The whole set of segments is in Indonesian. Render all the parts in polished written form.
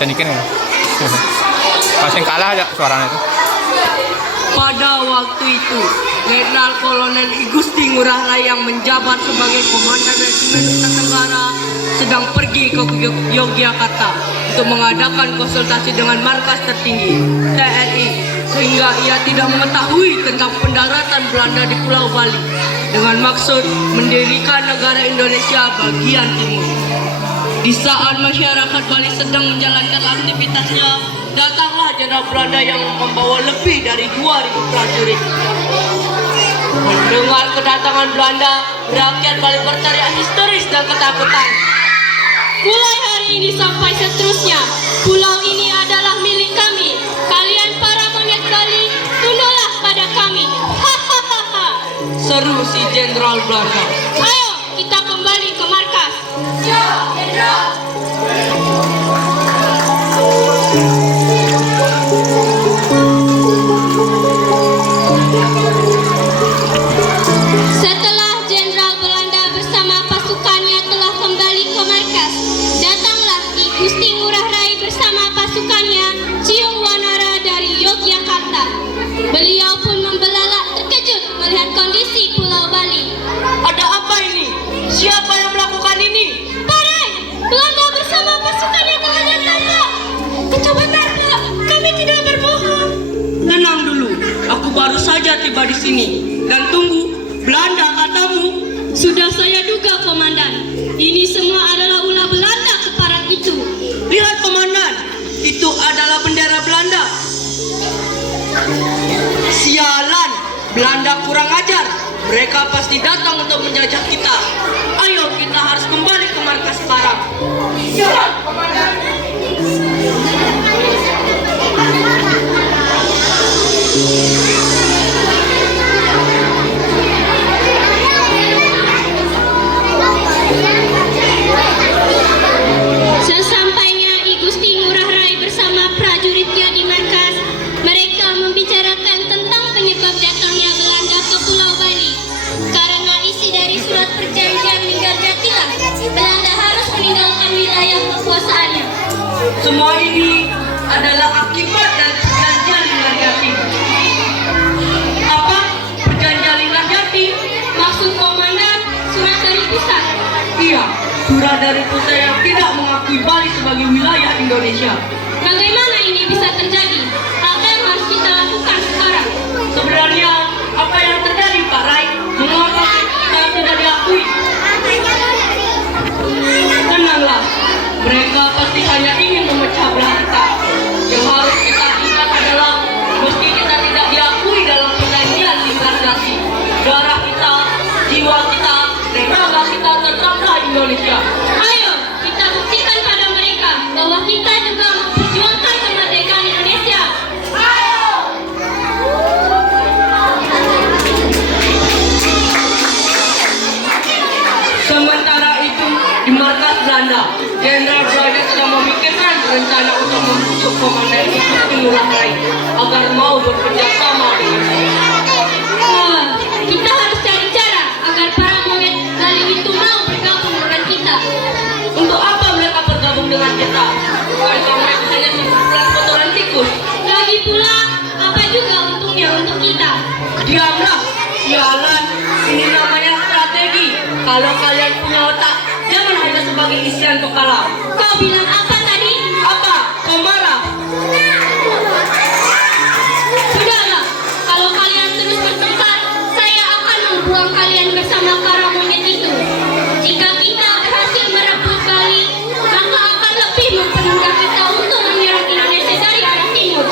cenikin ya. Pas yang kalah aja suaranya itu. Pada waktu itu, Jenderal Kolonel I Gusti Ngurah Rai yang menjabat sebagai Komandan Resimen Nusa Tenggara sedang pergi ke Yogyakarta untuk mengadakan konsultasi dengan markas tertinggi TNI, sehingga ia tidak mengetahui tentang pendaratan Belanda di Pulau Bali dengan maksud mendirikan negara Indonesia bagian timur. Di saat masyarakat Bali sedang menjalankan aktivitasnya, datanglah Jenderal Belanda yang membawa lebih dari 2.000 prajurit. Mendengar kedatangan Belanda, rakyat Bali berteriak histeris dan ketakutan. Mulai hari ini sampai seterusnya, pulau ini adalah milik kami. Kalian para monyet Bali, tunduklah pada kami. Hahaha. Seru si Jenderal Belanda. Ayo, kita kembali ke markas. Ya, Jenderal. Setelah Jenderal Belanda bersama pasukannya telah kembali ke markas, datanglah I Gusti Ngurah Rai bersama pasukannya Ciung Wanara dari Yogyakarta. Beliau pun membelalak terkejut melihat kondisi Pulau Bali. Ada apa ini? Siapa yang melakukan ini? Parai, Belanda bersama pasukannya telah datang, Pak. Betul-betul, Pak. Kami tidak berbohong. Tenang dulu, aku baru saja tiba di sini. Dan tunggu, Belanda katamu? Sudah saya duga, Komandan. Ini semua adalah ulah Belanda keparat itu. Lihat, Komandan, itu adalah bendera Belanda. Sialan, Belanda kurang ajar. Mereka pasti datang untuk menjajah kita. Ayo, kita harus kembali ke markas sekarang. Sialan, Komandan. Sesampainya I Gusti Ngurah Rai bersama prajuritnya di markas, mereka membicarakan tentang penyebab datangnya Belanda ke Pulau Bali. Karena isi dari surat perjanjian Linggarjatilah, Belanda harus meninggalkan wilayah kekuasaannya. Semua ini adalah akibat dari perjanjian Linggarjati. Apa? Perjanjian Linggarjati? Maksud Komandan, surat dari pusat. Iya, surat dari pusat yang tidak mengakui Bali sebagai wilayah Indonesia. Bagaimana ini bisa terjadi? Apa yang harus kita lakukan sekarang? Sebenarnya apa yang terjadi, Pak Rai? Mengapa kita tidak diakui? Tenanglah, mereka pasti hanya ingin memecah belah kita. Yang harus kita ingat adalah meski kita tidak diakui dalam perjanjian Linggarjati, darah kita, jiwa kita, dan raga kita tetaplah Indonesia. Ayo, kita buktikan pada mereka bahwa kita juga memperjuangkan kemerdekaan Indonesia. Sementara itu, di markas Belanda, Jenderal Belanda sedang memikirkan rencana untuk membujuk Komandan I Gusti Ngurah Rai agar mau bekerja sama dengan saya. Wah, kita harus cari cara agar para monyet Bali itu mau bergabung dengan kita. Untuk apa mereka bergabung dengan kita? Bukankah mereka hanya sekumpulan kotoran tikus? Lagi pula, apa juga untungnya untuk kita? Diamlah, sialan. Ini namanya strategi. Kalau kalian punya otak, jangan hanya sebagai isian untuk kalah. Kau bilang apa tadi? Apa? Kau marah? Sudahlah, kalau kalian terus bertengkar, saya akan membuang kalian bersama para monyet itu. Jika kita berhasil merebut Bali, maka akan lebih mempermudah kita untuk menyerang Indonesia dari arah timur.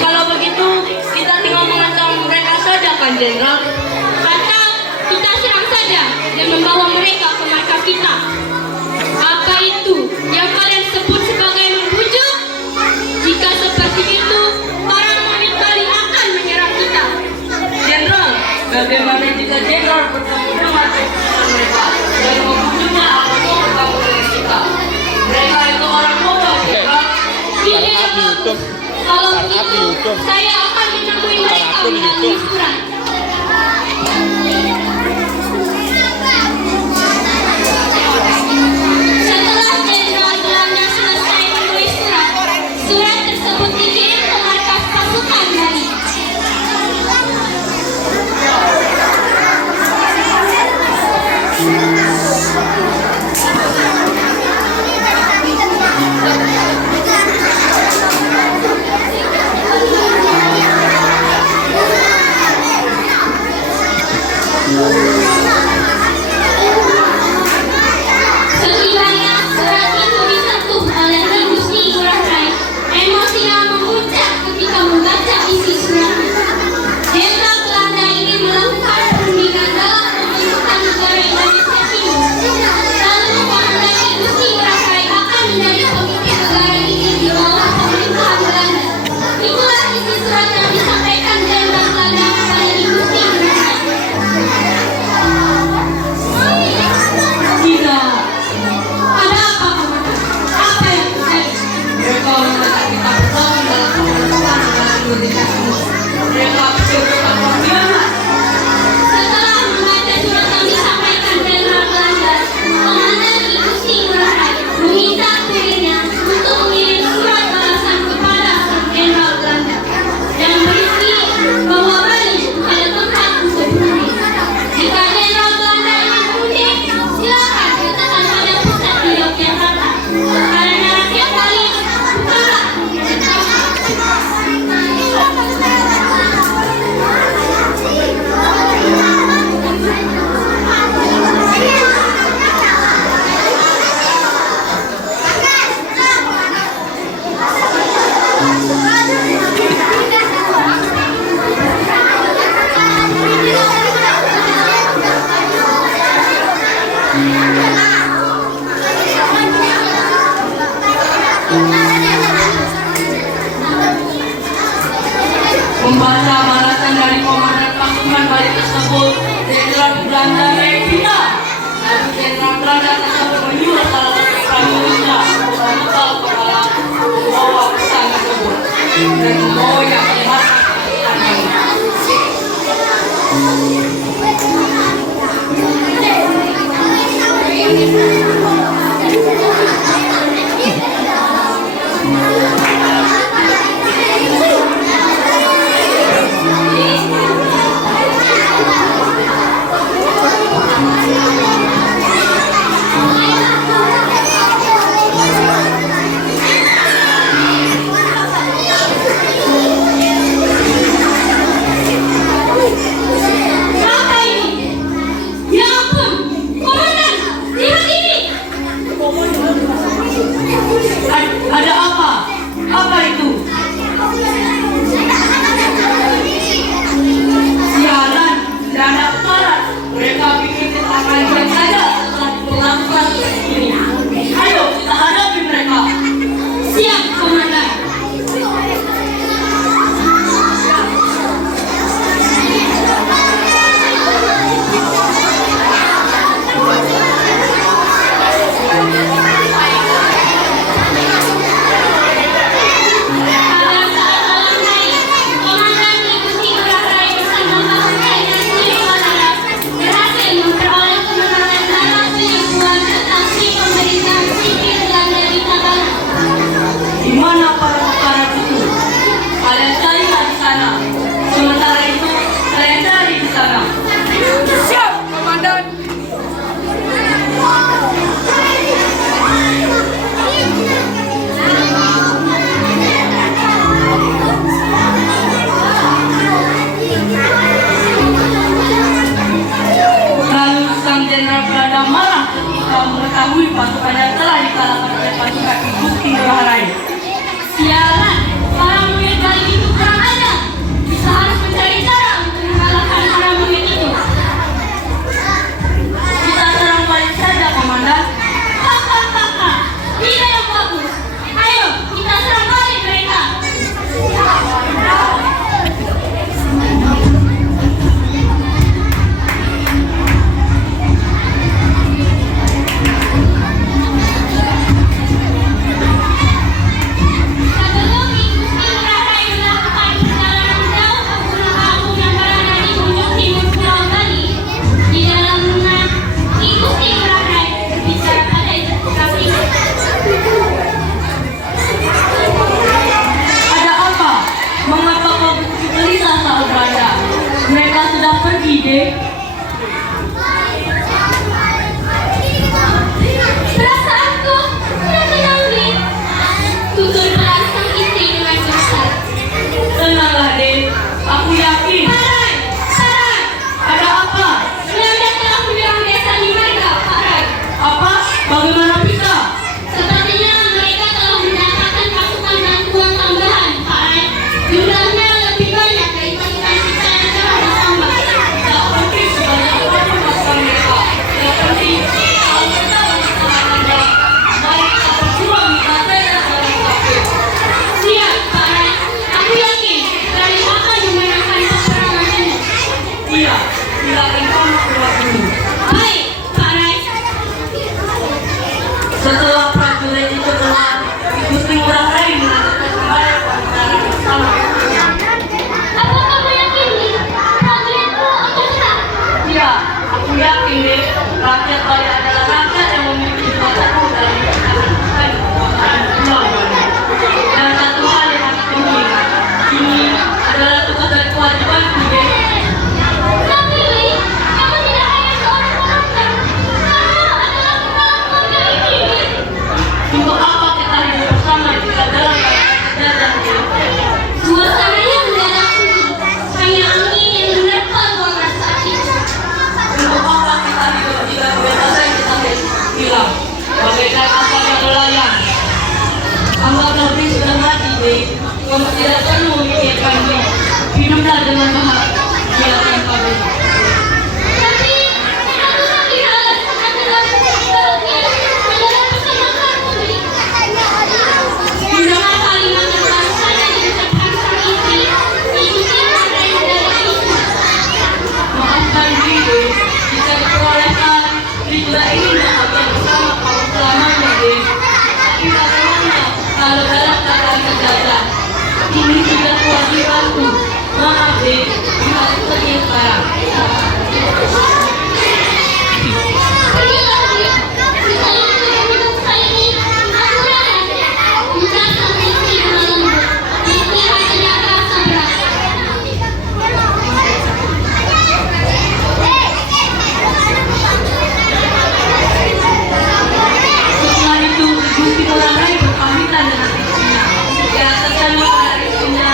Kalau begitu, kita tinggal mengancam mereka saja, kan, Jenderal? Atau kita serang saja dan membawa mereka ke markas kita. Apa itu yang kalian sebut sebagai membujuk? Jika seperti itu, para monyet Bali akan menyerang kita. Jenderal, bagaimana jika Jenderal bertemu dengan mereka dan membujuknya agar mau bergabung dengan kita? Mereka itu orang bodoh, Jenderal. Ini Startup di YouTube. Kalau Startup di begitu, YouTube. saya akan menemui mereka Startup di melalui YouTube. surat. Setelah Jenderal Belanda selesai Membaca balasan dari komandan pasukan Bali tersebut, Jenderal Belanda Revita. Lalu Jenderal Belanda tersebut menyuruh salah satu prajuritnya untuk memukul kepala pembawa pesan tersebut dan membawanya ke markas Apa ini? Ya ampun, komandan, lihat ini. Ada apa? Apa itu? Sialan, tidak ada aparat. Mereka bikin kita akan diam saja setelah diperlakukan seperti ini. Ayo kita hadapi mereka. Siap, komandan. Pada saat malam hari, Komandan Igusti Ngurah Rai bersama pasukan dan seluruh saudara berhasil memperoleh kemenangan dalam penyerbuan ke aksi pemerintahan sipil Belanda di Tabanan. Di mana para aparat itu? Kalian carilah di sana. Sementara itu, saya cari di sana. Siap, komandan. Lalu sang Jenderal Belanda marah ketika mengetahui pasukannya telah dikalahkan oleh pasukan Igusti Ngurah Rai. Sialan, para murid Bali itu kurang ajar. Kita harus mencari cara untuk mengalahkan para murid itu. Kita serang balik saja, komandan. Hahaha, ide yang bagus. Ayo, kita serang balik mereka. Sebelum Igusti Ngurah Rai melakukan perjalanan jauh ke gunung-gunung yang berada di ujung timur Pulau Bali, di dalam rumah Igusti Ngurah Rai berbicara pada kami. Ada apa? Mengapa kau begitu gelisah, Saud Belanda? Mereka sudah pergi, deh. Perasaanku sudah terganggu. Tutur pelan sang istri dengan gemetar. Tenanglah, deh. Aku yakin. Parai, Parai, Ada apa? Belanda telah menyerang desa di mereka, Parai. Apa? Bagaimana bisa? Sepertinya mereka telah mendapatkan pasukan bantuan tambahan, Parai. Jumlahnya lebih banyak dari pasukan kita yang telah bersama. Tak penting sebanyak apapun pasukan mereka. Yang penting, kalau kita bersama Anda, mari kita berjuang di kafenya sebagai kafir. Siap, Parai. Aku yakin dari akan memenangkan peperangan ini. Iya, silakan kamu keluar dulu. Baik, Parai. Setelah prajurit itu keluar, Igusti Ngurah Rai melanjutkan kembali pembicaraan bersama. Apa kamu yakin, Nih? Prajuritku akan menang? Iya, aku yakin deh, rakyat Bali adalah rakyat yang memiliki dua satu dalam menjalankan kekuasaan Pulau Bali. Dan satu hal yang harus diingat, ini adalah tugas dan kewajibanku deh. Tapi, Nih, kamu tidak hanya seorang komandan. Kamu adalah kepala keluarga ini, Nih. Untuk apa kita hidup bersama jika dalam keadaan dan Suasananya mendadak sunyi. Hanya angin yang menerpa ruangan saat itu. untuk apa kita hidup jika kebebasan kita hilang bagaikan asap yang melayang. Anggaplah diri sudah mati deh, kamu tidak perlu memikirkan diri. Hiduplah dengan bahagia tanpa beda. Tapi, satu-satunya alasan adalah bahagia adalah bersama kamu, Nih. Mendengar kalimat yang baru saja diucapkan sang istri, Igusti Ngurah Ini sudah kewajibanku. Maaf deh, harus pergi sekarang. Setelah itu, Gusti Ngurah Rai berpamitan dengan istrinya. Dia tersenyum pada istrinya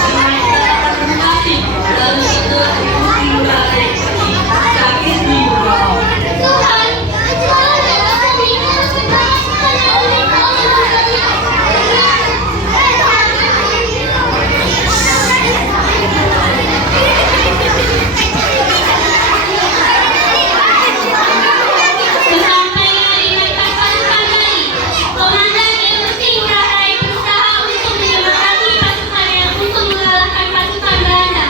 dengan kata-kata terima kasih. Lalu setelah Gusti Ngurah Rai pergi, sang istri berdoa. Sesampai hari mereka pasukan Bali, Komandan Gusti Ngurah Rai berusaha untuk menyemangati pasukannya untuk mengalahkan pasukan Belanda.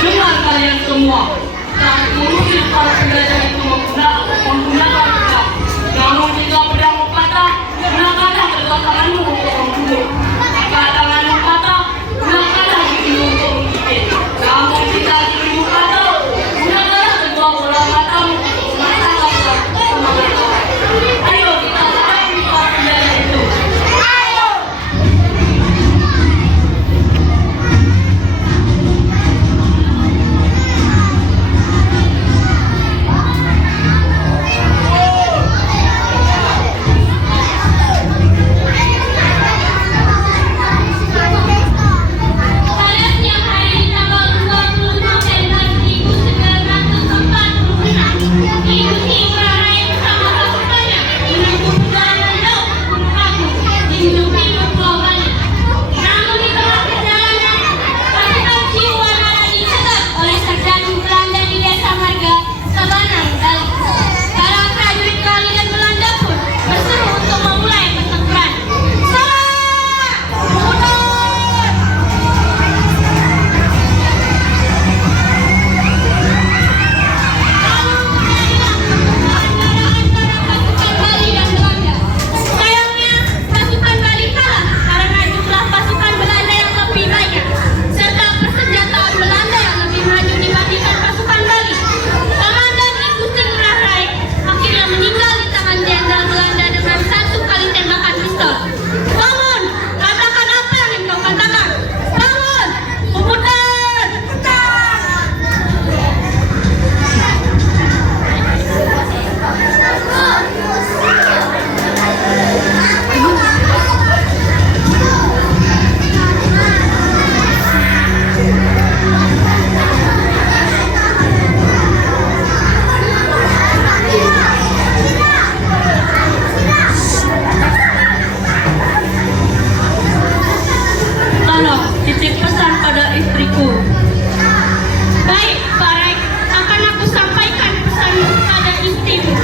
Dengar kalian semua, saat mengusir para penjajah itu menggunakan pedang. Namun jika pedangmu patah, gunakanlah kedua tanganmu untuk membunuh. Jika tanganmu patah, gunakanlah gigimu untuk menggigit. Namun jika gigimu patah, gunakanlah kedua bola matamu untuk mematahkan semangat orang. Ayo kita hadapi para penjajah itu. Pada siang hari tanggal 20 November 1946, Gusti Ngurah Rai bersama pasukannya menempuh perjalanan jauh ke Gunung Agung di ujung timur Pulau Bali. Namun di tengah perjalanan, pasukan Ciwanara dicegat oleh serjant Belanda di Desa Marga, Tabanan, Bali. Para prajurit Bali dan Belanda pun berseru untuk memulai pertempuran. Salah! Mundur! Pasukan Bali dan Belanda. Sayangnya, pasukan Bali kalah karena jumlah pasukan Belanda yang lebih banyak, serta persenjataan Belanda yang lebih maju dibandingkan pasukan Bali. Komandan Gusti Ngurah Rai akhirnya meninggal di tangan jenderal Belanda dengan 1 kali tembakan pistol. Bangun! Katakan apa yang kau katakan. Bangun! Komputer! Tolong titip pesan pada istriku. Baik, Pak Rai, akan aku sampaikan pesanmu pada istrimu.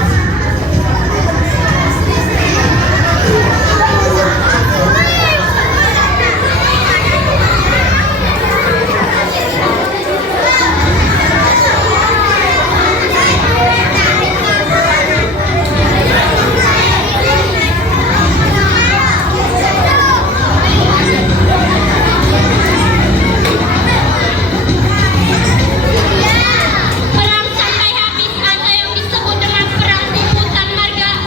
Perang sampai habis atau yang disebut dengan Perang Kumputan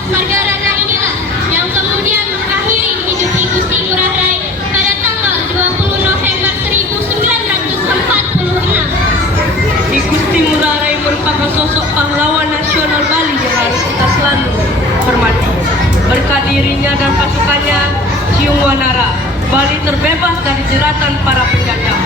Margarana inilah yang kemudian mengakhiri hidup Gusti Ngurah Rai pada tanggal 20 November 1946. Gusti Ngurah Rai merupakan sosok pahlawan nasional Bali yang harus kita selalu hormati. Berkat dirinya dan pasukannya, Ciung Wanara, Bali terbebas dari jeratan para penjajah.